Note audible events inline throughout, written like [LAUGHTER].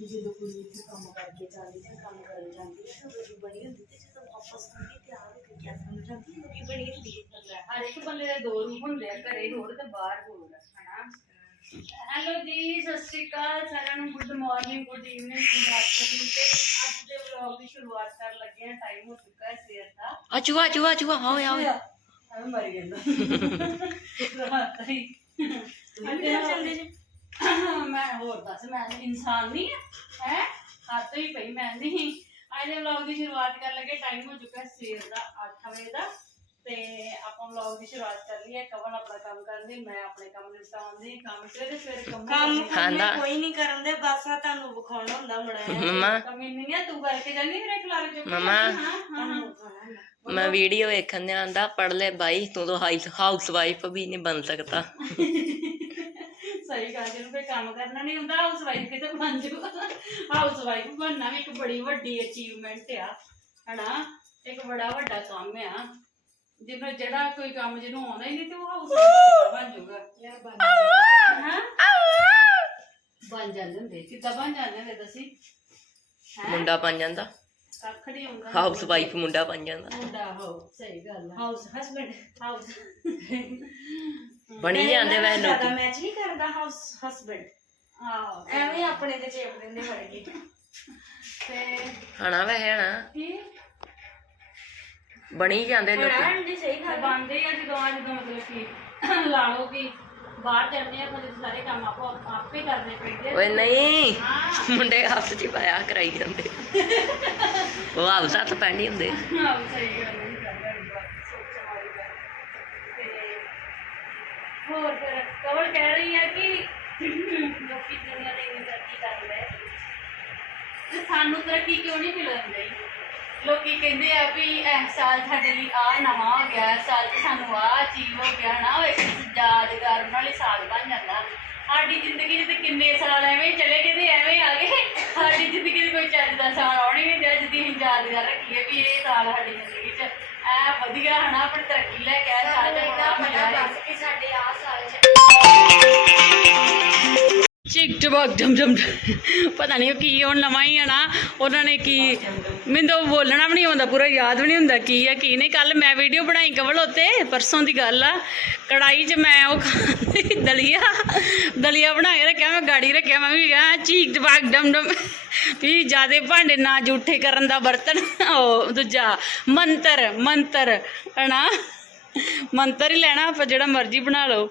ਜਦੋਂ ਕੋਈ ਇੱਥੇ ਕੰਮ ਕਰਕੇ ਜਾਂਦੀ ਜਾਂ ਕੰਮ ਕਰਨ ਜਾਂਦੀ ਹੈ ਤਾਂ ਰੋਟੀ ਬਣੀ ਹੁੰਦੀ ਤੇ ਜਦੋਂ ਵਾਪਸ ਆਉਂਦੀ ਤਿਆਰ ਹੋ ਕੇ ਕਿਆ ਕਰਨ ਜਾਂਦੀ ਹੈ ਰੋਟੀ ਬਣੀ ਹੁੰਦੀ ਹੈ ਹਰ ਇੱਕ ਬੰਦੇ ਦੇ ਦੋ ਰੂਪ ਹੁੰਦੇ ਆ ਘਰੇ ਹੋਰ ਤੇ ਬਾਹਰ ਹੋਰ ਹਨਾ ਹੈਲੋ ਜੀ ਸਤਿ ਸ਼੍ਰੀ ਅਕਾਲ ਸਾਰਿਆਂ ਨੂੰ good morning good evening good afternoon ਤੇ ਅੱਜ ਦੇ ਵਲੌਗ ਦੀ ਸ਼ੁਰੂਆਤ ਕਰਨ ਲੱਗੇ ਹਾਂ ਟਾਈਮ ਹੋ ਚੁੱਕਾ ਹੈ ਸਵੇਰ ਦਾ ਆ ਚੂਹਾ ਚੂਹਾ ਚੂਹਾ ਆਓ ਆਓ ਐਵੇਂ ਮਰ ਜਾਂਦਾ ਰਾਤ ਹੀ ਕਿੱਥੇ ਚੱਲਦੇ ਨੇ ਮੈਂ ਹੋਰ ਦੱਸ ਮੈਂ ਇਨਸਾਨ ਨਹੀਂ ਹੈ ਹੈ? ਹੱਥ ਹੀ ਪਈ ਮੈਂ ਨਹੀਂ ਅੱਜ ਦੇ ਵਲੌਗ ਦੀ ਸ਼ੁਰੂਆਤ ਕਰਨ ਲੱਗੇ ਟਾਈਮ ਹੋ ਚੁੱਕਾ ਸਵੇਰ ਦਾ 8 ਵਜੇ ਦਾ। ਤੇ ਆਪਾਂ ਵਲੌਗ ਦੀ ਸ਼ੁਰੂਆਤ ਕਰ ਲਈ ਕਵਨ ਆਪਣਾ ਕੰਮ ਕਰਨ ਮੈਂ ਆਪਣੇ ਕੰਮ ਨਿਪਟਾਉਣ ਦੀ ਕੰਮ ਸਵੇਰੇ ਸਵੇਰੇ ਕੰਮ ਕੰਮ ਖਾਂਦਾ। ਕੋਈ ਨਹੀਂ ਕਰਨ ਦੇ ਬਸ ਆ ਤੁਹਾਨੂੰ ਵਿਖਾਉਣਾ ਹੁੰਦਾ ਬਣਾਇਆ ਮਮਾ। ਕੰਮ ਨਹੀਂ ਆ ਤੂੰ ਕਰਕੇ ਜਾਨੀ ਮੇਰੇ ਖਿਲਾਰੇ ਚੁੱਕ ਮਮਾ। ਮੈਂ ਵੀਡੀਓ ਵੇਖਣ ਦੇ ਆਂਦਾ ਪੜ ਲੈ ਬਾਈ ਤੂੰ ਤਾਂ ਹਾਊਸ ਵਾਈਫ ਵੀ ਨਹੀਂ ਬਣ ਸਕਦਾ। [LAUGHS] ਸਹੀ ਗੱਲ ਜਿਹਨੂੰ ਕੋਈ ਕੰਮ ਕਰਨਾ ਨਹੀਂ ਹੁੰਦਾ ਹਾਊਸ ਵਾਈਫ ਕਿਤੇ ਬਣ ਜੂ ਹਾਊਸ ਵਾਈਫ ਬਣਨਾ ਵੀ ਇੱਕ ਬੜੀ ਵੱਡੀ ਅਚੀਵਮੈਂਟ ਆ ਹਨਾ? ਇੱਕ ਬੜਾ ਵੱਡਾ ਕੰਮ ਆ। ਜਿਹਨੂੰ ਜਿਹੜਾ ਕੋਈ ਕੰਮ ਜਿਹਨੂੰ ਆਉਂਦਾ ਹੀ ਨਹੀਂ ਤੇ ਉਹ ਹਾਊਸ ਵਾਈਫ ਬਣ ਜੂਗਾ ਬਣ ਹਾਂ? ਬਣ ਜਾਂਦੇ ਹੁੰਦੇ ਬਣ ਜਾਂਦੇ ਹੁੰਦੇ ਤੁਸੀਂ? ਮੁੰਡਾ ਬਣ ਜਾਂਦਾ। ਕੱਖ ਨਹੀਂ ਹੁੰਦਾ। ਹਾਊਸ ਵਾਈਫ ਮੁੰਡਾ ਬਣ ਜਾਂਦਾ। ਸਹੀ ਗੱਲ ਹਾਊਸ ਹਸਬੰਡ ਹਾਊਸ ਬਣੀ ਜਾਂਦੇ ਵੈਸੇ ਜ਼ਿਆਦਾ ਮੈਚ ਨਹੀਂ ਕਰਦਾ ਹਸਬੰਡ ਆਹੋ ਐਵੇਂ ਆਪਣੇ ਤੇ ਚੇਪ ਦਿੰਦੇ ਫੜ ਤੇ ਹਣਾ ਵੈਸੇ ਹਣਾ। ਕੀ? ਬਣੀ ਜਾਂਦੇ ਲੋਕੀ। ਬਣਾਉਣ ਦੀ ਸਹੀ ਗੱਲ। ਬੰਦੇ ਆ ਜਦੋਂ ਆ ਜਦੋਂ ਮਤਲਬ ਕਿ [COUGHS] ਲਾ ਲਓ ਕਿ ਬਾਹਰ ਜਾਂਦੇ ਆ ਮਤਲਬ ਸਾਰੇ ਕੰਮ ਆਪੋ ਆਪੇ ਕਰਨੇ ਪੈਂਦੇ ਓਏ ਨਹੀਂ ਮੁੰਡੇ ਹੱਥ ਚ ਪਾਇਆ ਕਰਾਈ ਜਾਂਦੇ। [LAUGHS] ਉਹ ਸੱਤ ਹੱਥ ਪੈਣੀ ਹੁੰਦੇ। ਹਾਂ ਸਹੀ ਗੱਲ ਹੋਰ ਫਿਰ ਕਵਲ ਕਹਿ ਰਹੀ ਹੈ ਕਿ ਲੋਕੀ ਦੁਨੀਆ ਦੇ ਇੰਨੀ ਤਰੱਕੀ ਕਰ ਰਹੇ ਤੇ ਸਾਨੂੰ ਤਰੱਕੀ ਕਿਉਂ ਨਹੀਂ ਮਿਲਦੀ ਲੋਕੀ ਕਹਿੰਦੇ ਆ ਵੀ ਇਹ ਸਾਲ ਸਾਡੇ ਲਈ ਆ ਨਵਾਂ ਹੋ ਗਿਆ ਇਸ ਸਾਲ ਤੇ ਸਾਨੂੰ ਆ ਚੀਜ਼ ਹੋ ਗਿਆ ਨਾ ਉਹ ਇੱਕ ਯਾਦਗਾਰ ਉਹਨਾਂ ਲਈ ਸਾਲ ਬਣ ਜਾਂਦਾ। ਸਾਡੀ ਜ਼ਿੰਦਗੀ 'ਚ ਤੇ ਕਿੰਨੇ ਸਾਲ ਐਵੇਂ ਚਲੇ ਗਏ ਤੇ ਐਵੇਂ ਆ ਗਏ। ਸਾਡੀ ਜ਼ਿੰਦਗੀ 'ਚ ਕੋਈ ਚੱਜ ਦਾ ਸਾਲ ਆਉਣੀ ਨਹੀਂ ਜਿਹੜਾ ਜਿਹਦੀ ਅਸੀਂ ਯਾਦਗਾਰ ਰੱਖੀਏ ਵੀ ਇਹ ਸਾਲ ਸਾਡੀ ਜ਼ਿੰਦਗੀ 'ਚ ਐ ਵਧੀਆ ਹਨਾ ਆਪਣੀ ਤਰੱਕੀ ਲੈ ਕੇ ਆਇਆ ਸਾਲ ਦਾ ਏਦਾਂ ਬੜਾ ਮਜ਼ਾ ਬਸ ਚਿਕ ਟਬਕ ਜਮ ਜਮ ਪਤਾ ਨਹੀਂ ਉਹ ਕੀ ਹੁਣ ਨਵਾਂ ਹੀ ਆ ਨਾ, ਉਹਨਾਂ ਨੇ ਕੀ ਮੈਨੂੰ ਤਾਂ ਬੋਲਣਾ ਵੀ ਨਹੀਂ ਆਉਂਦਾ, ਪੂਰਾ ਯਾਦ ਵੀ ਨਹੀਂ ਹੁੰਦਾ ਕੀ ਆ, ਕੀ ਨਹੀਂ। ਕੱਲ ਮੈਂ ਵੀਡੀਓ ਬਣਾਈ ਕਵਲ ਉੱਤੇ ਪਰਸੋਂ ਦੀ ਗੱਲ ਆ। ਕੜਾਈ 'ਚ ਮੈਂ ਉਹ ਖਾਂਦੀ ਦਲੀਆ। ਦਲੀਆ ਬਣਾ ਕੇ ਰੱਖਿਆ, ਮੈਂ ਗਾੜੀ ਰੱਖਿਆ, ਮੈਂ ਵੀ ਕਿਹਾ ਚੀਕ ਟਬਕ ਡਮ ਡਮ ਵੀ ਜਿਆਦੇ ਭਾਂਡੇ ਨਾ ਜੂਠੇ ਕਰਨ ਦਾ ਬਰਤਨ। ਉਹ ਦੂਜਾ, ਮੰਤਰ ਮੰਤਰ, ਹਨਾ? ਮੰਤਰ ਹੀ ਲੈਣਾ, ਆਪਾਂ ਜਿਹੜਾ ਮਰਜ਼ੀ ਬਣਾ ਲਓ।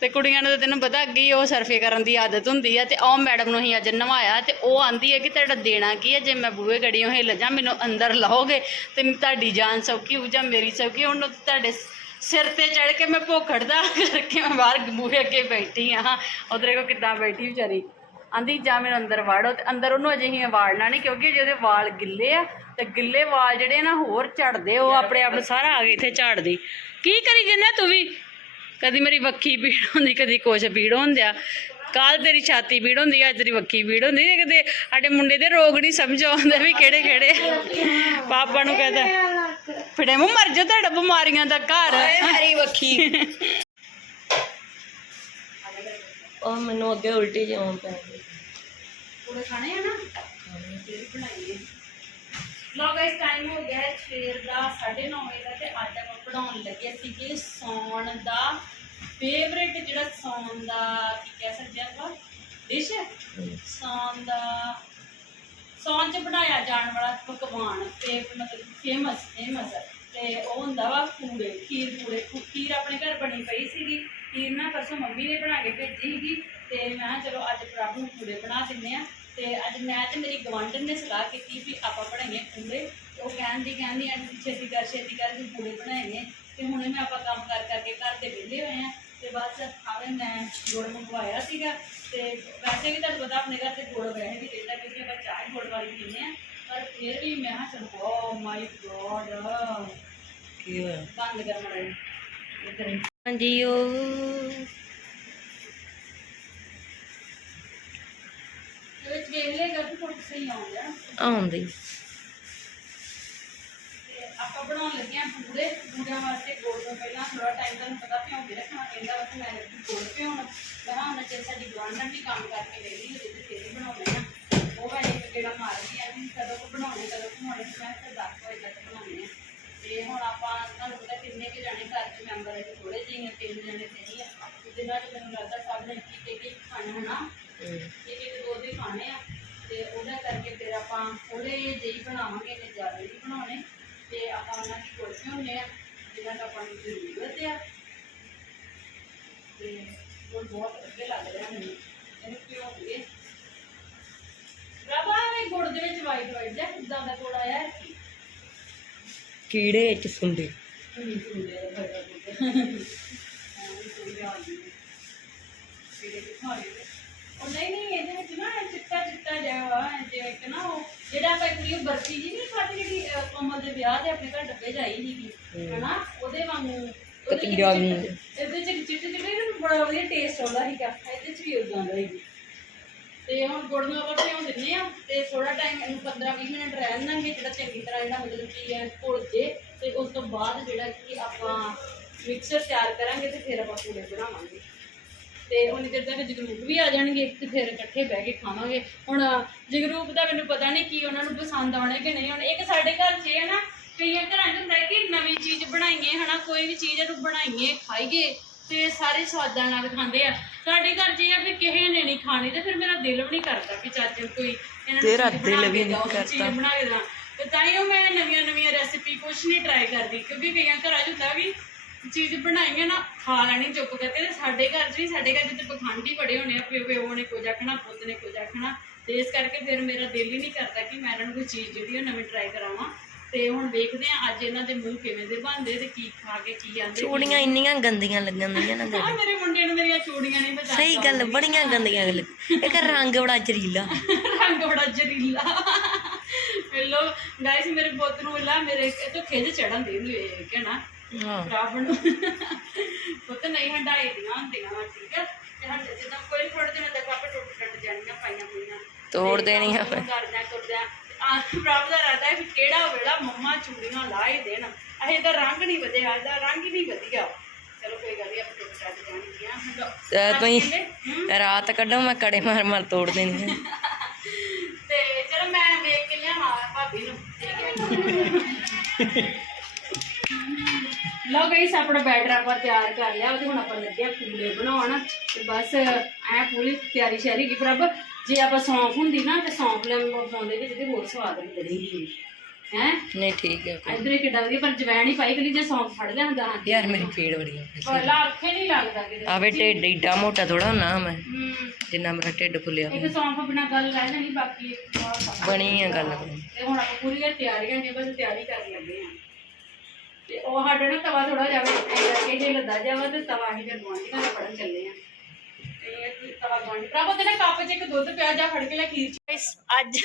ਤੇ ਕੁੜੀਆਂ ਨੂੰ ਤਾਂ ਤੈਨੂੰ ਪਤਾ ਅੱਗੇ ਹੀ ਉਹ ਸਰਫੇ ਕਰਨ ਦੀ ਆਦਤ ਹੁੰਦੀ ਆ ਤੇ ਉਹ ਮੈਡਮ ਨੂੰ ਹੀ ਅੱਜ ਨਵਾਇਆ ਤੇ ਉਹ ਆਂਦੀ ਹੈ ਕਿ ਤੁਹਾਡਾ ਦੇਣਾ ਕੀ ਹੈ ਜੇ ਮੈਂ ਬੂਹੇ ਗੜੀਆਂ ਹਿੱਲ ਜਾ ਮੈਨੂੰ ਅੰਦਰ ਲਾਓਗੇ ਤੇ ਤੁਹਾਡੀ ਜਾਨ ਸੌਖੀ ਹੋ ਜਾਂ ਮੇਰੀ ਉਹਨੂੰ ਤੇ ਤੁਹਾਡੇ ਸਿਰ ਤੇ ਚੜ ਕੇ ਮੈਂ ਭੋਖੜਦਾ [LAUGHS] ਕਰਕੇ ਮੈਂ ਬਾਹਰ ਬੂਹੇ ਅੱਗੇ ਬੈਠੀ ਆ। ਉਧਰੇ ਕੋ ਕਿੱਦਾਂ ਬੈਠੀ ਵਿਚਾਰੀ। ਆਂਦੀ ਜਾਂ ਮੈਨੂੰ ਅੰਦਰ ਵਾੜੋ ਤੇ ਅੰਦਰ ਉਹਨੂੰ ਅਜੇ ਹੀ ਵਾੜਨਾ ਨਹੀਂ ਕਿਉਂਕਿ ਜਿਹਦੇ ਵਾਲ ਗਿੱਲੇ ਆ ਤੇ ਗਿੱਲੇ ਵਾਲ ਜਿਹੜੇ ਨਾ ਹੋਰ ਝੜਦੇ ਉਹ ਆਪਣੇ ਆਪ ਨੂੰ ਸਾਰਾ ਆ ਕੇ ਇੱਥੇ ਝਾੜਦੀ। ਕੀ ਕਰੀ ਜੰਨਾ ਤੂੰ ਵੀ? ਕਦੀ ਮੇਰੀ ਵੱਖੀ ਪੀੜ ਹੁੰਦੀ ਕਦੀ ਕੁਛ ਪੀੜ ਹੁੰਦਿਆ ਕੱਲ ਤੇਰੀ ਛਾਤੀ ਪੀੜ ਹੁੰਦੀ ਅੱਜ ਤੇਰੀ ਵੱਖੀ ਪੀੜ ਹੁੰਦੀ। ਤੇ ਕਦੇ ਸਾਡੇ ਮੁੰਡੇ ਦੇ ਰੋਗ ਨਹੀਂ ਸਮਝ ਆਉਂਦੇ ਵੀ ਕਿਹੜੇ ਕਿਹੜੇ। ਪਾਪਾ ਨੂੰ ਕਹਦਾ ਫਿੜੇ ਮੂੰਹ ਮਰ ਜਾ ਤੁਹਾਡਾ ਬਿਮਾਰੀਆਂ ਦਾ ਘਰ। ਹਰੀ ਵੱਖੀ। ਉਹ ਮੈਨੂੰ ਅੱਗੇ ਉਲਟੀ ਜਿਉਂ ਪੈ ਗਈ। ਪੂਰੇ ਖਾਣੇ ਆ ਨਾ? ਬਣਾਈਏ ਲੋ ਗਾਇਸ ਟਾਈਮ ਹੋ ਗਿਆ ਹੈ ਸਵੇਰ ਦਾ 9:30 ਵਜੇ ਦਾ ਤੇ ਅੱਜ ਆਪਾਂ ਬਣਾਉਣ ਲੱਗੇ ਸੀਗੇ ਸੌਣ ਦਾ ਫੇਵਰੇਟ ਜਿਹੜਾ ਸੌਣ ਦਾ ਕੀ ਕਹਿ ਸਕਦੇ ਆਪਾਂ? ਡਿਸ਼ ਸੌਣ ਦਾ ਸੌਣ ਚ ਬਣਾਇਆ ਜਾਣ ਵਾਲਾ ਪਕਵਾਨ ਤੇ ਮਤਲਬ ਫੇਮਸ ਫੇਮਸ ਤੇ ਉਹ ਹੁੰਦਾ ਵਾ ਪੂੜੇ ਖੀਰ ਪੂੜੇ। ਖੀਰ ਆਪਣੇ ਘਰ ਬਣੀ ਪਈ ਸੀਗੀ। ਖੀਰ ਨਾ ਪਰਸੋਂ ਮੰਮੀ ਨੇ ਬਣਾ ਕੇ ਭੇਜੀ ਸੀਗੀ। ਤੇ ਮੈਂ ਚਲੋ ਅੱਜ ਪ੍ਰਭ ਨੂੰ ਪੂੜੇ ਬਣਾ ਦਿੰਨੇ ਆ ਤੇ ਅੱਜ ਮੈਂ ਤੇ ਮੇਰੀ ਗਵਾਂਢਣ ਨੇ ਸਲਾਹ ਕੀਤੀ ਵੀ ਆਪਾਂ ਬਣਾਈਏ ਪੂੜੇ ਤੇ ਉਹ ਕਹਿੰਦੀ ਕਹਿੰਦੀ ਆਂਟੀ ਛੇਤੀ ਕਰ ਛੇਤੀ ਕਰ ਵੀ ਪੂੜੇ ਬਣਾਏ ਨੇ। ਤੇ ਹੁਣੇ ਮੈਂ ਆਪਾਂ ਕੰਮ ਕਰ ਕਰਕੇ ਘਰ ਦੇ ਵਿਹਲੇ ਹੋਏ ਆ। ਤੇ ਬਸ ਆਵੇ ਮੈਂ ਗੁੜ ਮੰਗਵਾਇਆ ਸੀਗਾ। ਤੇ ਵੈਸੇ ਵੀ ਤੁਹਾਨੂੰ ਪਤਾ ਆਪਣੇ ਘਰ ਤੇ ਗੁੜ ਵੈਸੇ ਵੀ ਰਹਿੰਦਾ ਕਿਉਂਕਿ ਆਪਾਂ ਚਾਹ ਹੀ ਗੁੜ ਵਾਲੀ ਪੀਂਦੇ ਆ। ਪਰ ਫਿਰ ਵੀ ਮੈਂ ਕਿਹਾ ਚਲੋ ਓ ਮਾਈ ਗੋਡ ਕੀ ਹੋਇਆ? ਬੰਦ ਕਰ ਮੜਾ ਇਧਰ ਹਾਂਜੀ ਉਹ ਇਹ ਵਿੱਚ ਵੇਖ ਲੇਗਾ ਕਿ ਥੋੜਾ ਸਹੀ ਆਉਂਦਾ। ਆਉਂਦੀ ਤੇ ਆਪਾਂ ਬਣਾਉਣ ਲੱਗੇ ਆ ਪੂੜੇ ਪੂੜਿਆਂ ਵਾਸਤੇ ਗੁੜ ਤੋਂ ਪਹਿਲਾਂ ਥੋੜਾ ਟਾਈਮ ਤੁਹਾਨੂੰ ਪਤਾ ਭਿਉਂ ਕੇ ਰੱਖਣਾ ਪੈਂਦਾ ਵਾ ਤੇ ਮੈਂ ਲੱਗੀ ਗੁੜ ਭਿਉਣ ਮੈਂ ਕਿਹਾ ਹੁਣ ਅੱਜ ਸਾਡੀ ਗਵਾਂਢਣ ਵੀ ਕੰਮ ਕਰਕੇ ਵੇਲੀ ਹੋਈ ਤੇ ਫੇਰ ਹੀ ਬਣਾਉਣੇ ਆ। ਉਹ ਮੈਂ ਇੱਕ ਜਿਹੜਾ ਮਾਰਦੀ ਆ ਵੀ ਕਦੋਂ ਕੁ ਬਣਾਉਣੇ ਕਦੋਂ ਕੁ ਬਣਾਉਣੇ ਤੇ ਮੈਂ ਫਿਰ 10 ਵਜੇ ਤੱਕ ਬਣਾਉਣੇ ਆ। ਤੇ ਹੁਣ ਆਪਾਂ ਤੁਹਾਨੂੰ ਪਤਾ ਕਿੰਨੇ ਕੁ ਜਾਣੇ ਘਰ ਚ ਮੈਂਬਰ ਹੈ ਥੋੜੇ ਜਿਹੇ ਆ ਤਿੰਨ ਜਣੇ ਸਹੀ ਆ। ਤੇ ਨਾਲ ਮੈਨੂੰ ਲੱਗਦਾ ਸਭ ਨੇ ਇੱਕ ਇੱਕ ਇੱਕ ਖਾਣਾ ਹਨਾ ਖਾਣੇ ਆ। ਤੇ ਉਹਦਾ ਕਰਕੇ ਫਿਰ ਆਪਾਂ ਥੋੜੇ ਜਿਹੇ ਬਣਾਵਾਂਗੇ ਨੇ ਜ਼ਿਆਦਾ ਨਹੀਂ ਬਣਾਉਣੇ। ਤੇ ਆਪਾਂ ਉਹਨਾਂ ਦੀ ਕੁਲਫੀ ਹੁੰਦੇ ਆ ਜਿਹਨਾਂ ਦਾ ਆਪਾਂ ਨੂੰ ਜ਼ਰੂਰਤ ਆ। ਤੇ ਉਹ ਬਹੁਤ ਅੱਗੇ ਲੱਗ ਰਿਹਾ ਮੈਨੂੰ। ਇਹਨੂੰ ਕਿਉਂ ਹੋਗੇ ਰਬਾ ਨੇ ਗੁੜ ਦੇ ਵਿੱਚ ਵਾਈਟ ਵਾਈਟ ਜਿਹਾ ਕਿੱਦਾਂ ਦਾ ਗੁੜ ਆਇਆ ਕੀੜੇ ਚ ਸੁੰਡੇ। ਨਹੀਂ ਸੁਣਦੇ ਆ ਬੜਾ ਗੁੜ ਸੁਣਦੇ ਆ ਕਿਹੜੇ ਕਿਥਾਂ ਆਏ ਉਹ ਨਹੀਂ ਨਹੀਂ ਇਹਦੇ ਵਿੱਚ ਨਾ ਚਿੱਟਾ ਚਿੱਟਾ ਜਿਹਾ ਵਾ ਜਿਵੇਂ ਕਿ ਨਾ ਉਹ ਜਿਹੜਾ ਆਪਾਂ ਇੱਕ ਉਹ ਬਰਫੀ ਜੀ ਨਹੀਂ ਖਾਦੀ ਜਿਹੜੀ ਅਹ, ਕੋਮਲ ਦੇ ਵਿਆਹ ਤੇ ਆਪਣੇ ਘਰ ਡੱਬੇ ਜਾਈ ਸੀਗੀ ਹਨਾ? ਉਹਦੇ ਵਾਂਗੂ ਉਹਦੇ ਚ ਕਤੀਰਾ ਵਾਂਗੂ। ਇਹਦੇ ਚ ਚਿੱਟੇ ਚਿੱਟੇ ਨੂੰ ਬੜਾ ਵਧੀਆ ਟੇਸਟ ਆਉਂਦਾ ਸੀਗਾ ਇਹਦੇ ਚ ਵੀ ਉਦਾਂ ਦਾ ਹੀ। ਤੇ ਹੁਣ ਗੁੜ ਨੂੰ ਆਪਾਂ ਭਿਉਂ ਦਿੰਦੇ ਆ ਤੇ ਥੋੜਾ ਟਾਈਮ ਇਹਨੂੰ 15-20 ਮਿੰਟ ਰਹਿਣ ਦਾਂਗੇ ਜਿਹੜਾ ਚੰਗੀ ਤਰ੍ਹਾਂ ਜਿਹੜਾ ਮਤਲਬ ਕਿ ਹੈ ਘੁਲ ਜੇ ਤੇ ਉਸ ਤੋਂ ਬਾਅਦ ਜਿਹੜਾ ਕਿ ਆਪਾਂ ਮਿਕਸਰ ਤਿਆਰ ਕਰਾਂਗੇ ਤੇ ਫਿਰ ਆਪਾਂ ਪੂੜੇ ਬਣਾਵਾਂਗੇ। ਤੇ ਉਨੀ ਦੇਰ ਤੱਕ ਜਗਰੂਪ ਵੀ ਆ ਜਾਣਗੇ ਤੇ ਫਿਰ ਇਕੱਠੇ ਬਹਿ ਕੇ ਖਾਵਾਂਗੇ। ਹੁਣ ਜਗਰੂਪ ਦਾ ਮੈਨੂੰ ਪਤਾ ਨਹੀਂ ਕੀ ਉਹਨਾਂ ਨੂੰ ਪਸੰਦ ਆਉਣਾ ਕਿ ਨਹੀਂ ਹੁਣ ਇੱਕ ਸਾਡੇ ਘਰ 'ਚ ਹੈ ਨਾ ਕਈਆਂ ਘਰਾਂ 'ਚ ਹੁੰਦਾ ਹੈ ਕਿ ਨਵੀਂ ਚੀਜ਼ ਬਣਾਈਏ ਹਨਾ ਕੋਈ ਵੀ ਚੀਜ਼ ਇਹਨੂੰ ਬਣਾਈਏ ਖਾਈਏ ਤੇ ਸਾਰੇ ਸਵਾਦਾਂ ਨਾਲ ਖਾਂਦੇ ਆ। ਸਾਡੇ ਘਰ 'ਚ ਇਹ ਆ ਵੀ ਕਿਸੇ ਨੇ ਨਹੀਂ ਖਾਣੀ ਤੇ ਫਿਰ ਮੇਰਾ ਦਿਲ ਵੀ ਨਹੀਂ ਕਰਦਾ ਕਿ ਚਾਚੇ ਨੂੰ ਕੋਈ ਇਹਨਾਂ ਨੂੰ ਤੇਰਾ ਚੀਜ਼ ਦਿਲ ਬਣਾ ਵੀ ਕੇ ਨਹੀਂ ਦਿਓ, ਕਰਦਾ। ਚੀਜ਼ ਬਣਾ ਕੇ ਦੇਵਾਂ। ਤੇ ਤਾਂ ਹੀ ਉਹ ਮੈਂ ਨਵੀਆਂ ਨਵੀਆਂ ਰੈਸਿਪੀ ਕੁਛ ਨਹੀਂ ਟਰਾਈ ਕਰਦੀ ਕਿਉਂਕਿ ਕਈਆਂ ਘਰਾਂ 'ਚ ਹੁੰਦਾ ਵੀ ਚੀਜ਼ ਬਣਾਈਏ ਨਾ ਖਾ ਲੈਣੀ ਚੁੱਪ ਕਰਕੇ ਤੇ ਸਾਡੇ ਘਰ 'ਚ ਵੀ ਸਾਡੇ ਘਰ 'ਚ ਤੇ ਪਖੰਡ ਹੀ ਬੜੇ ਹੋਣੇ ਆ ਪਿਓ ਪਿਓ ਨੇ ਕੁਝ ਆਖਣਾ ਪੁੱਤ ਨੇ ਕੁਝ ਆਖਣਾ। ਤੇ ਇਸ ਕਰਕੇ ਫਿਰ ਮੇਰਾ ਦਿਲ ਹੀ ਨਹੀਂ ਕਰਦਾ ਕਿ ਮੈਂ ਇਹਨਾਂ ਨੂੰ ਕੋਈ ਚੀਜ਼ ਜਿਹੜੀ ਉਹ ਨਵੀਂ ਟਰਾਈ ਕਰਾਵਾਂ। ਤੇ ਹੁਣ ਵੇਖਦੇ ਆ ਅੱਜ ਇਹਨਾਂ ਦੇ ਮੂੰਹ ਕਿਵੇਂ ਦੇ ਬਣਦੇ ਤੇ ਕੀ ਖਾ ਕੇ ਕੀ ਆਂਦੇ ਚੂੜੀਆਂ ਇੰਨੀਆਂ ਗੰਦੀਆਂ ਲੱਗਣ ਦੀਆਂ ਨਾ ਆ ਮੇਰੇ ਮੁੰਡੇ ਨੂੰ ਮੇਰੀਆਂ ਚੂੜੀਆਂ ਨਹੀਂ ਬਚਾ ਸਹੀ ਗੱਲ ਬੜੀਆਂ ਗੰਦੀਆਂ ਗੱਲ ਇੱਕ ਰੰਗ ਬੜਾ ਜ਼ਰੀਲਾ ਰੰਗ ਬੜਾ ਜ਼ਰੀਲਾ ਹੈਲੋ ਗਾਇਸ ਮੇਰੇ ਪੁੱਤ ਨੂੰ ਲਾ ਮੇਰੇ ਇਹ ਤੋਂ ਖਿੱਚ ਚੜਨ ਦੇ ਨੂੰ ਇਹ ਕਿ ਨਾ ਹਾਂ ਰਾਵਣ ਨੂੰ ਪੁੱਤ ਨਹੀਂ ਹੰਡਾਈ ਦੀਆਂ ਹੁੰਦੀਆਂ ਵਾ ਠੀਕ ਹੈ ਤੇ ਹੰਡੇ ਜਿੱਦਾਂ ਕੋਈ ਥੋੜੇ ਦਿਨਾਂ ਤੱਕ ਆਪੇ ਟੁੱਟ ਟੁੱਟ ਜਾਣੀਆਂ ਪਾਈਆਂ ਹੋਈਆਂ ਤੋੜ ਦੇਣੀਆਂ ਫਿਰ। ਕਰਦਿਆਂ ਕਰਦਿਆਂ ਆ ਪ੍ਰਭ ਦਾ ਰਾਦਾ ਹੈ ਵੀ ਕਿਹੜਾ ਵੇਲਾ ਮੰਮਾ ਚੂੜੀਆਂ ਲਾ ਹੀ ਦੇਣ। ਅਹੇ ਦਾ ਰੰਗ ਨਹੀਂ ਵਧਿਆ ਇਹਦਾ ਰੰਗ ਹੀ ਨਹੀਂ ਵਧੀਆ। ਚਲੋ ਕੋਈ ਗੱਲ ਨਹੀਂ ਆਪੇ ਟੁੱਟ ਟੁੱਟ ਜਾਣਗੀਆਂ ਹੰਡੋ ਤੇ ਤੁਸੀਂ? ਰਾਤ ਕੱਢੋ ਮੈਂ ਕੜੇ ਮਾਰ ਮਾਰ ਤੋੜ ਦੇਣੀ ਆ। ਤੇ ਚਲੋ ਮੈਂ ਵੇਖ ਕੇ ਲਿਆਵਾਂ ਭਾਬੀ ਨੂੰ। ਠੀਕ ਹੈ। ਲਓ ਗਾਈਸ ਆਪਣਾ ਬੈਟਰ ਆਪਾਂ ਤਿਆਰ ਕਰ ਲਿਆ। ਉਹਦੇ ਹੁਣ ਆਪਾਂ ਲੱਗੇ ਆ ਪੂੜੇ ਬਣਾਉਣ। ਤੇ ਬਸ ਐ ਪੂਰੀ ਤਿਆਰੀ ਸ਼ੈਰੀ ਕੀ ਪ੍ਰਭ ਜੇ ਆਪਾਂ ਸੌਂਫ ਹੁੰਦੀ ਨਾ ਤੇ ਸੌਂਫ ਲੈ ਪਾਉਂਦੇ ਵਿੱਚ ਤੇ ਹੋਰ ਸਵਾਦ ਹੁੰਦੀ ਹੈ? ਨਹੀਂ ਠੀਕ ਹੈ ਇਧਰ ਕਿੱਡਾ ਵਧੀਆ ਪਰ ਜਵੈਣ ਹੀ ਪਾਈ ਕਲੀ ਜੇ ਸੌਂਫ ਫੜ ਹਾਂ ਯਾਰ ਮੇਰੀ ਪੀੜ ਬੜੀ ਹੁੰਦੀ ਪਹਿਲਾਂ ਅੱਖੇ ਨਹੀਂ ਲੱਗਦਾ ਕਿਤੇ। ਆਵੇ ਢਿੱਡ ਏਡਾ ਮੋਟਾ ਥੋੜਾ ਹੁੰਨਾ ਮੈਂ। ਜਿੰਨਾ ਮੇਰਾ ਢਿੱਡ ਫੁੱਲਿਆ ਇੱਕ ਸੌਂਫ ਬਿਨਾ ਗੱਲ ਰਹਿ ਜਾਣੀ ਬਾਕੀ। ਬਣੀ ਆ ਗੱਲ। ਤੇ ਹੁਣ ਆਪਾਂ ਪੂਰੀਆਂ ਤਿਆਰੀਆਂ ਨੇ ਬਸ ਤਿਆਰੀ ਕਰਨ ਲੱਗੇ ਆ। ਤੇ ਉਹ ਸਾਡਾ ਨਾ ਤਵਾ ਥੋੜਾ ਜਾਵੇ ਕਰਕੇ ਜੇ ਲੱਦਾ ਜਾਵਾ ਤੇ ਤਵਾ ਹੀ ਫਿਰ ਗੁਆਂਢੀਆਂ ਦਾ ਫੜਨ ਚੱਲੇ ਆ ਤੇ ਤਵਾ ਗੁਆਂਢੀ ਪ੍ਰਭੂ ਤੇ ਨਾ ਕੱਪ 'ਚ ਇੱਕ ਦੁੱਧ ਪਿਆ ਜਾ ਫੜ ਕੇ ਲੈ ਖੀਰ ਚ। ਅੱਜ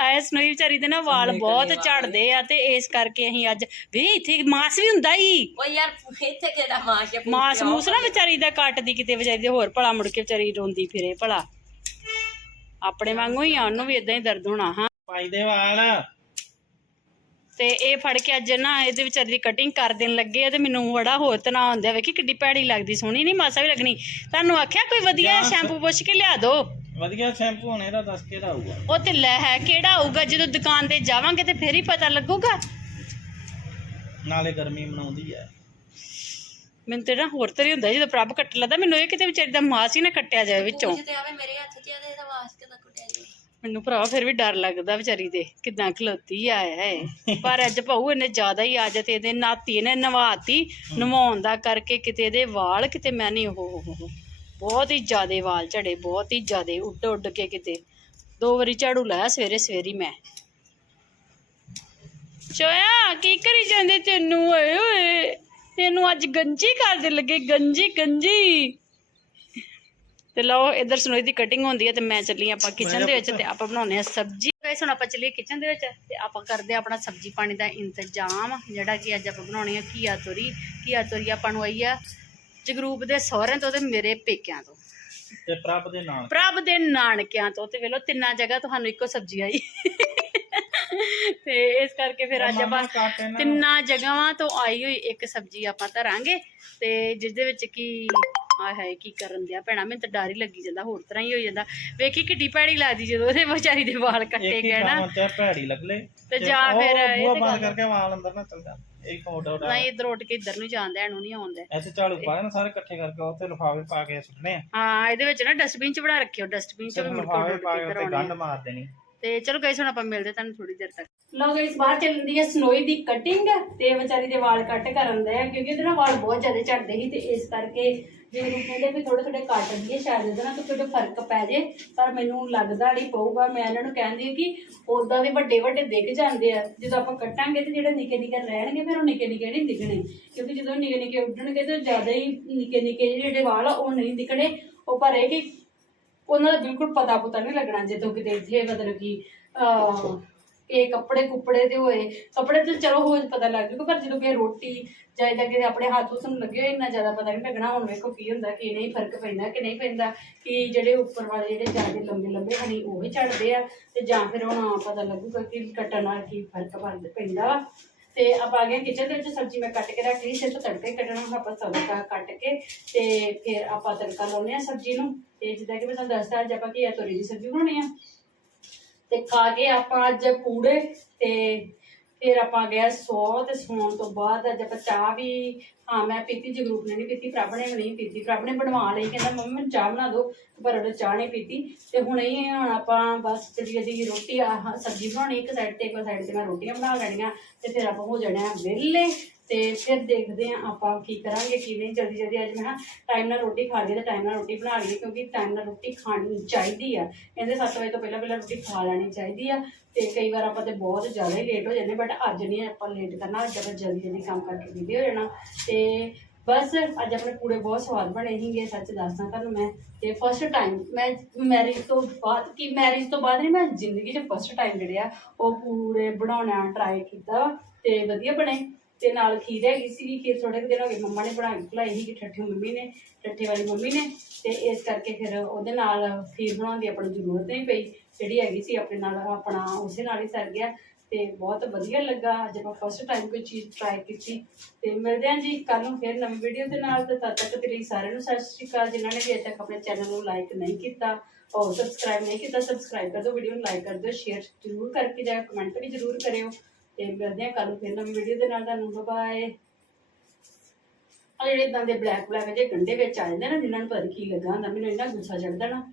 ਆਇਆ ਸਨੋਈ ਵਿਚਾਰੀ ਦੇ ਨਾ ਵਾਲ ਬਹੁਤ ਝੜਦੇ ਆ ਤੇ ਇਸ ਕਰਕੇ ਅਸੀਂ ਅੱਜ ਵੀ ਇੱਥੇ ਮਾਸ ਵੀ ਹੁੰਦਾ ਹੀ ਓ ਯਾਰ ਇੱਥੇ ਕਿਹੜਾ ਮਾਸ਼ ਹੈ ਮਾਸ ਮੂਸ ਨਾ ਵਿਚਾਰੀ ਦਾ ਕੱਟਦੀ ਕਿਤੇ ਵਿਚਾਰੀ ਦੇ ਹੋਰ ਭਲਾ ਮੁੜ ਕੇ ਵਿਚਾਰੀ ਰੋਂਦੀ ਫਿਰੇ ਭਲਾ। ਆਪਣੇ ਵਾਂਗੂ ਹੀ ਆ ਉਹਨੂੰ ਵੀ ਇਦਾਂ ਹੀ ਦਰਦ ਹੋਣਾ ਹਾਂ। ਪਾਈ ਦੇ ਵਾਲ। ਤੇ ਇਹ ਫੜ ਕੇ ਅੱਜ ਨਾ ਇਹਦੇ ਵਿਚਾਰੀ ਦੀ ਕਟਿੰਗ ਕਰ ਦੇਣ ਲੱਗੇ ਆ ਤੇ ਮੈਨੂੰ ਬੜਾ ਹੋਰ ਤਨਾ ਹੁੰਦਾ ਵੇਖੀ ਕਿੱਡੀ ਭੈੜੀ ਲੱਗਦੀ ਸੋਹਣੀ ਨਹੀਂ ਮਾਸਾ ਵੀ ਲੱਗਣੀ। ਤੁਹਾਨੂੰ ਆਖਿਆ ਕੋਈ ਵਧੀਆ ਸ਼ੈਂਪੂ ਪੁੱਛ ਕੇ ਲਿਆ ਦਿਓ ਵਧੀਆ ਸ਼ੈਂਪੂ ਹੋਣੇ ਦਾ ਦੱਸ ਕੇ ਆਊਗਾ? ਉਹ ਤੇ ਲੈ ਹੈ ਕਿਹੜਾ ਆਊਗਾ? ਜਦੋਂ ਦੁਕਾਨ ਤੇ ਜਾਵਾਂਗੇ ਤੇ ਫੇਰ ਹੀ ਪਤਾ ਲੱਗੂਗਾ। ਨਾਲੇ ਗਰਮੀ ਮਨਾਉਂਦੀ ਹੈ। ਮੈਨੂੰ ਤੇ ਨਾ ਹੋਰ ਤਰੀ ਹੁੰਦਾ ਜਦੋਂ ਪ੍ਰਭ ਕੱਟ ਲੱਗਦਾ ਮੈਨੂੰ ਇਹ ਕਿਤੇ ਵਿਚਾਰੀ ਦਾ ਮਾਸ ਹੀ ਨਾ ਕੱਟਿਆ ਜਾਏ ਵਿੱਚੋਂ। ਤੇ ਆਵੇ ਮੇਰੇ ਹੱਥ 'ਚ ਇਹਦਾ ਵਾਸਤੇ ਤਾਂ ਕੁੱਟਿਆ ਜੀ ਮੈਨੂੰ ਭਰਾ ਫਿਰ ਵੀ ਡਰ ਲੱਗਦਾ ਵਿਚਾਰੀ ਦੇ, ਕਿਦਾਂ ਖਲੋਤੀ ਆ ਹੈ ਪਰ ਅੱਜ ਭਾਊ ਇਹਨੇ ਜ਼ਿਆਦਾ ਹੀ ਆਜਤ ਇਹਦੇ ਨਾਤੀ, ਇਹਨੇ ਨਵਾਤੀ, ਨਵਾਉਣ ਦਾ ਕਰਕੇ ਕਿਤੇ ਇਹਦੇ ਵਾਲ ਕਿਤੇ ਮੈਂ ਨਹੀਂ ਉਹ। ਬਹੁਤ ਹੀ ਜ਼ਿਆਦੇ ਵਾਲ ਝੜੇ, ਬਹੁਤ ਹੀ ਜ਼ਿਆਦੇ, ਉੱਡ ਉੱਡ ਕੇ ਕਿਤੇ। ਦੋ ਵਾਰੀ ਝਾੜੂ ਲਾਇਆ, ਸਵੇਰੇ, ਸਵੇਰੀ ਮੈਂ। ਚੋਇਆ, ਕੀ ਕਰੀ ਜਾਂਦੇ ਤੈਨੂੰ, ਓਏ ਓਏ। ਤੈਨੂੰ ਅੱਜ ਗੰਜੀ ਕਰਦੇ ਲੱਗੇ, ਗੰਜੀ ਗੰਜੀ। ਤੇ ਲਓ ਇਧਰ ਸੁਨੋਈ ਦੀ ਕਟਿੰਗ ਹੁੰਦੀ ਹੈ ਤੇ ਮੈਂ ਚੱਲੀ ਆਪਾਂ ਕਿਚਨ ਦੇ ਵਿੱਚ ਤੇ ਆਪਾਂ ਬਣਾਉਨੇ ਆ ਸਬਜ਼ੀ। ਗਾਇਸ ਹੁਣ ਆਪਾਂ ਚੱਲੀਏ ਕਿਚਨ ਦੇ ਵਿੱਚ ਤੇ ਆਪਾਂ ਕਰਦੇ ਆ ਆਪਣਾ ਸਬਜ਼ੀ ਪਾਣੀ ਦਾ ਇੰਤਜ਼ਾਮ ਜਿਹੜਾ ਕਿ ਅੱਜ ਆਪਾਂ ਬਣਾਉਣੀ ਆ ਘੀਆ ਤੋਰੀ। ਘੀਆ ਤੋਰੀ ਆਪਾਂ ਨੂੰ ਆਈ ਆ ਜਗਰੂਪ ਦੇ ਸਹੁਰਿਆਂ ਤੋਂ ਤੇ ਮੇਰੇ ਪੇਕਿਆਂ ਤੋਂ। ਤੇ ਪ੍ਰਭ ਦੇ ਨਾਲ। ਪ੍ਰਭ ਦੇ ਨਾਨਕਿਆਂ ਤੋਂ। ਤੇ ਵੇਲੋ ਤਿੰਨਾਂ ਜਗ੍ਹਾ ਤੁਹਾਨੂੰ ਇੱਕੋ ਸਬਜ਼ੀ ਆਈ। ਤੇ ਇਸ ਕਰਕੇ ਫਿਰ ਅੱਜ ਆਪਾਂ ਤਿੰਨਾਂ ਜਗ੍ਹਾਵਾਂ ਤੋਂ ਆਈ ਹੋਈ ਇੱਕ ਸਬਜ਼ੀ ਆਪਾਂ ਧਰਾਂਗੇ। ਤੇ ਜਿਸ ਦੇ ਵਿੱਚ ਕੀ ਆਏ ਹਾਏ ਕੀ ਕਰਨ ਦਿਆ ਭੈਣਾ ਮੈਨੂੰ ਤਾਂ ਡਰ ਹੀ ਲੱਗੀ ਜਾਂਦਾ ਹੋਰ ਤਰ੍ਹਾਂ ਹੀ ਹੋ ਜਾਂਦਾ। ਵੇਖੀ ਕਿੱਡੀ ਭੈੜੀ ਲੱਗਦੀ ਜਦੋਂ ਉਹਦੇ ਵਿਚਾਰੀ ਦੇ ਵਾਲ ਕੱਟੇ ਹੀ ਗਏ ਨਾ। ਤੇ ਭੈੜੀ ਲੱਗਲੇ ਤੇ ਜਾਂ ਫਿਰ ਤੇ ਬੰਦ ਕਰਕੇ ਵਾਲ ਅੰਦਰ ਨਾ ਚਲ ਜਾ। ਇੱਕ ਫੋਟੋ ਉਡਾ ਨਹੀਂ ਇੱਧਰ ਉੱਟ ਕੇ ਇੱਧਰ ਨੂੰ ਜਾਂਦਾ ਇਹਨੂੰ ਨਹੀਂ ਆਉਂਦਾ। ਇੱਥੇ ਝਾੜੂ ਪਾਏ ਨਾ ਸਾਰੇ ਇਕੱਠੇ ਕਰਕੇ ਉਹ ਤੇ ਲਿਫਾਫੇ ਪਾ ਕੇ ਸੁੱਟਣੇ ਆ। ਹਾਂ ਇਹਦੇ ਵਿੱਚ ਨਾ ਡਸਟਬਿਨ ਚ ਬਣਾ ਰੱਖਿਓ ਡਸਟਬਿਨ ਚ ਵੀ ਮੁੜ ਕੇ ਪਾ ਕੇ ਗੰਢ ਮਾਰ ਦੇਣੀ। ਤੇ ਚਲੋ ਗਾਇਸ ਹੁਣ ਆਪਾਂ ਮਿਲਦੇ ਤੁਹਾਨੂੰ ਥੋੜੀ ਦੇਰ ਤੱਕ। ਲਓ ਗਾਇਸ ਬਾਹਰ ਚੱਲਦੀ ਹੈ ਸਨੋਈ ਦੀ ਕਟਿੰਗ ਤੇ ਵਿਚਾਰੀ ਦੇ ਵਾਲ ਕੱਟ ਕਰਨ ਦੇ ਆ ਕਿਉਂਕਿ ਉਹਦੇ ਨਾਲ ਵਾਲ ਬਹੁਤ ਜ਼ਿਆਦਾ ਝੜਦੇ ਸੀ ਤੇ ਇਸ ਕਰਕੇ ਜਿਹੜੇ ਕਹਿੰਦੇ ਵੀ ਥੋੜੇ ਥੋੜੇ ਕੱਟ ਦਈਏ ਸ਼ਾਇਦ ਇਹਦੇ ਨਾਲ ਕੋਈ ਫ਼ਰਕ ਪੈ ਜੇ, ਪਰ ਮੈਨੂੰ ਲੱਗਦਾ ਨਹੀਂ ਪਊਗਾ। ਮੈਂ ਇਹਨਾਂ ਨੂੰ ਕਹਿੰਦੀ ਹਾਂ ਕਿ ਉਦਾਂ ਦੇ ਵੱਡੇ ਵੱਡੇ ਦਿਖ ਜਾਂਦੇ ਆ। ਜਦੋਂ ਆਪਾਂ ਕੱਟਾਂਗੇ ਤੇ ਜਿਹੜੇ ਨਿੱਕੇ ਨਿੱਕੇ ਰਹਿਣਗੇ, ਫਿਰ ਉਹ ਨਿੱਕੇ ਨਿੱਕੇ ਨਹੀਂ ਦਿਖਣੇ। ਕਿਉਂਕਿ ਜਦੋਂ ਨਿੱਕੇ ਨਿੱਕੇ ਉੱਡਣਗੇ ਤਾਂ ਜ਼ਿਆਦਾ ਹੀ ਨਿੱਕੇ ਨਿੱਕੇ ਜਿਹੜੇ ਵਾਲ ਆ, ਉਹ ਨਹੀਂ ਦਿਖਣੇ। ਉਹ ਪਰ ਇਹ ਕਿ ਉਹਨਾਂ ਦਾ ਬਿਲਕੁਲ ਪਤਾ ਪੁਤਾ ਨਹੀਂ ਲੱਗਣਾ ਜਦੋਂ ਕਿਤੇ ਇੱਥੇ ਮਤਲਬ ਕਿ ਅਹ ਇਹ ਕੱਪੜੇ ਕੁੱਪੜੇ ਦੇ ਹੋਏ ਕੱਪੜੇ ਤੇ ਚਲੋ ਹੋ ਪਤਾ ਲੱਗ ਜੂਗਾ ਪਰ ਜਦੋਂ ਕਿ ਰੋਟੀ ਜਾਂ ਏਦਾਂ ਕਿਤੇ ਆਪਣੇ ਹੱਥ ਉਸ ਨੂੰ ਲੱਗੇ ਹੋਏ, ਇੰਨਾ ਜ਼ਿਆਦਾ ਪਤਾ ਨਹੀਂ ਲੱਗਣਾ ਹੁਣ ਵੇਖੋ ਕੀ ਹੁੰਦਾ ਕੀ ਨਹੀਂ ਫ਼ਰਕ ਪੈਂਦਾ ਕਿ ਨਹੀਂ ਪੈਂਦਾ ਕਿ ਜਿਹੜੇ ਉੱਪਰ ਵਾਲੇ ਜਿਹੜੇ ਜ਼ਿਆਦਾ ਲੰਬੇ ਲੰਬੇ ਹਨੀ ਉਹ ਵੀ ਝੜਦੇ ਆ ਤੇ ਜਾਂ ਫਿਰ ਹੁਣ ਪਤਾ ਲੱਗੂਗਾ ਕਿ ਕੱਟਣ ਨਾਲ ਕੀ ਫ਼ਰਕ ਪੈਂਦਾ ਵਾ। ਤੇ ਆਪਾਂ ਆ ਗਏ ਕਿਚਨ ਦੇ ਵਿੱਚ ਸਬਜ਼ੀ ਮੈਂ ਕੱਟ ਕੇ ਰੱਖ ਲਈ ਸਿਰਫ ਤੜਕਾ ਹੀ ਕੱਟਣਾ ਹੁਣ ਆਪਾਂ ਤੜਕਾ ਕੱਟ ਕੇ ਤੇ ਫਿਰ ਆਪਾਂ ਤੜਕਾ ਲਾਉਂਦੇ ਆ ਸਬਜ਼ੀ ਨੂੰ ਤੇ ਜਿੱਦਾਂ ਕਿ ਮੈਂ ਤੁਹਾਨੂੰ ਦੱਸਦਾ ਅੱਜ ਆਪਾਂ ਘੀਆ ਤੋਰੀ ਦੀ ਸਬਜ਼ੀ ਬਣਾਉਣੀ ਆ। ਤੇ ਖਾ ਕੇ ਆਪਾਂ ਅੱਜ ਪੂੜੇ ਤੇ ਫਿਰ ਆਪਾਂ ਗਏ ਸੌ ਤੇ ਸੌਣ ਤੋਂ ਬਾਅਦ ਅੱਜ ਆਪਾਂ ਚਾਹ ਵੀ, ਹਾਂ, ਮੈਂ ਪੀਤੀ ਜਗਰੂਪ ਨੇ ਨਹੀਂ ਪੀਤੀ, ਪ੍ਰਭ ਨੇ ਨਹੀਂ ਪੀਤੀ, ਪ੍ਰਭ ਨੇ ਬਣਵਾ ਲਈ, ਕਹਿੰਦਾ, ਮੰਮੀ, ਮੈਨੂੰ ਚਾਹ ਬਣਾ ਦਿਓ। ਪਰ ਉਹਨੇ ਚਾਹ ਨਹੀਂ ਪੀਤੀ। ਤੇ ਹੁਣ ਇਹ ਹੁਣ ਆਪਾਂ ਬਸ ਜਿਹੜੀ ਜਿਹੀ ਰੋਟੀ ਸਬਜ਼ੀ ਬਣਾਉਣੀ, ਇੱਕ ਸਾਈਡ ਤੇ ਇੱਕ ਸਾਈਡ ਤੇ ਮੈਂ ਰੋਟੀਆਂ ਬਣਾ ਲੈਣੀਆਂ ਤੇ ਫਿਰ ਆਪਾਂ ਹੋ ਜਾਣਾ ਵਿਹਲੇ। ਤੇ ਫਿਰ ਦੇਖਦੇ ਆ ਆਪਾਂ ਕੀ ਕਰਾਂਗੇ ਕੀ ਨਹੀਂ ਜਲਦੀ ਜਲਦੀ ਅੱਜ ਮੈਂ ਟਾਈਮ ਨਾਲ ਰੋਟੀ ਖਾ ਲਈ ਤੇ ਟਾਈਮ ਨਾਲ ਰੋਟੀ ਬਣਾ ਲਈ ਕਿਉਂਕਿ ਟਾਈਮ ਨਾਲ ਰੋਟੀ ਖਾਣੀ ਚਾਹੀਦੀ ਆ। ਕਹਿੰਦੇ 7 ਵਜੇ ਤੋਂ ਪਹਿਲਾਂ ਪਹਿਲਾਂ ਰੋਟੀ ਖਾ ਲੈਣੀ ਚਾਹੀਦੀ ਆ ਤੇ ਕਈ ਵਾਰ ਆਪਾਂ ਤੇ ਬਹੁਤ ਜ਼ਿਆਦਾ ਹੀ ਲੇਟ ਹੋ ਜਾਂਦੇ ਬਟ ਅੱਜ ਨਹੀਂ ਆਪਾਂ ਲੇਟ ਕਰਨਾ, ਅੱਜ ਆਪਾਂ ਜਲਦੀ ਜਲਦੀ ਕੰਮ ਕਰਕੇ ਵਿਹਲੇ ਹੋ ਜਾਣਾ। ਤੇ ਬਸ ਅੱਜ ਆਪਣੇ ਪੂੜੇ ਬਹੁਤ ਸਵਾਦ ਬਣੇ ਸੀਗੇ, ਸੱਚ ਦੱਸਦਾ ਤੁਹਾਨੂੰ ਮੈਂ। ਤੇ ਫਸਟ ਟਾਈਮ ਮੈਂ ਮੈਰਿਜ ਤੋਂ ਬਾਅਦ ਕਿ ਮੈਰਿਜ ਤੋਂ ਬਾਅਦ ਨਹੀਂ, ਮੈਂ ਜ਼ਿੰਦਗੀ 'ਚ ਫਸਟ ਟਾਈਮ ਜਿਹੜੇ ਆ ਉਹ ਪੂੜੇ ਬਣਾਉਣਾ ਟਰਾਈ ਕੀਤਾ ਵਾ ਤੇ ਵਧੀਆ ਬਣੇ। ਤੇ ਨਾਲ ਖੀਰ ਹੈਗੀ ਸੀਗੀ, ਖੀਰ ਥੋੜੇ ਕੁ ਦਿਨ ਹੋ ਗਏ, ਮੰਮਾ ਨੇ ਬਣਾ ਕੇ ਖਲਾਈ ਸੀ ਕਿ ਠੱਠੇ ਮੰਮੀ ਨੇ, ਠੱਠੇ ਵਾਲੀ ਮੰਮੀ ਨੇ, ਤੇ ਇਸ ਕਰਕੇ ਫਿਰ ਉਹਦੇ ਨਾਲ ਖੀਰ ਬਣਾਉਣ ਦੀ ਆਪਾਂ ਜ਼ਰੂਰਤ ਨਹੀਂ ਪਈ, ਜਿਹੜੀ ਹੈਗੀ ਸੀ ਆਪਣੇ ਨਾਲ, ਆਪਣਾ ਉਸੇ ਨਾਲ ਹੀ ਸਰ ਗਿਆ, ਤੇ ਬਹੁਤ ਵਧੀਆ ਲੱਗਾ, ਅੱਜ ਆਪਾਂ ਫਸਟ ਟਾਈਮ ਕੋਈ ਚੀਜ਼ ਟਰਾਈ ਕੀਤੀ, ਤੇ ਮਿਲਦੇ ਹਾਂ ਜੀ ਕੱਲ ਨੂੰ ਫਿਰ ਨਵੀਂ ਵੀਡੀਓ ਦੇ ਨਾਲ, ਤੇ ਤਦ ਤੱਕ ਤੇਰੀ ਸਾਰਿਆਂ ਨੂੰ ਸਤਿ ਸ਼੍ਰੀ ਅਕਾਲ, ਜਿਨ੍ਹਾਂ ਨੇ ਵੀ ਅਜੇ ਤੱਕ ਆਪਣੇ ਚੈਨਲ ਨੂੰ ਲਾਈਕ ਨਹੀਂ ਕੀਤਾ, ਔਰ ਸਬਸਕ੍ਰਾਈਬ ਨਹੀਂ ਕੀਤਾ ਸਬਸਕ੍ਰਾਈਬ ਕਰ ਦਿਓ ਵੀਡੀਓ ਨੂੰ ਲਾਈਕ ਕਰ ਦਿਓ ਸ਼ੇਅਰ ਜ਼ਰੂਰ ਕਰਕੇ ਜਾਇਓ ਕਮੈਂਟ ਵੀ ਜ਼ਰੂਰ ਕਰਿਓ ਤੇ ਮਿਲਦੇ ਆ ਕੱਲ ਫਿਰ ਨਵੀਂ ਵੀਡੀਓ ਦੇ ਨਾਲ ਤੁਹਾਨੂੰ ਬਾਏ ਆ ਜਿਹੜੇ ਇਦਾਂ ਦੇ ਬਲੈਕ ਬਲੈਕ ਜਿਹੇ ਗੰਡੇ ਵਿੱਚ ਆ ਜਾਂਦੇ ਨਾ, ਜਿਨ੍ਹਾਂ ਨੂੰ ਪਤਾ ਕੀ ਲੱਗਾ ਹੁੰਦਾ, ਮੈਨੂੰ ਇੰਨਾ ਗੁੱਸਾ ਚੜਦਾ ਨਾ।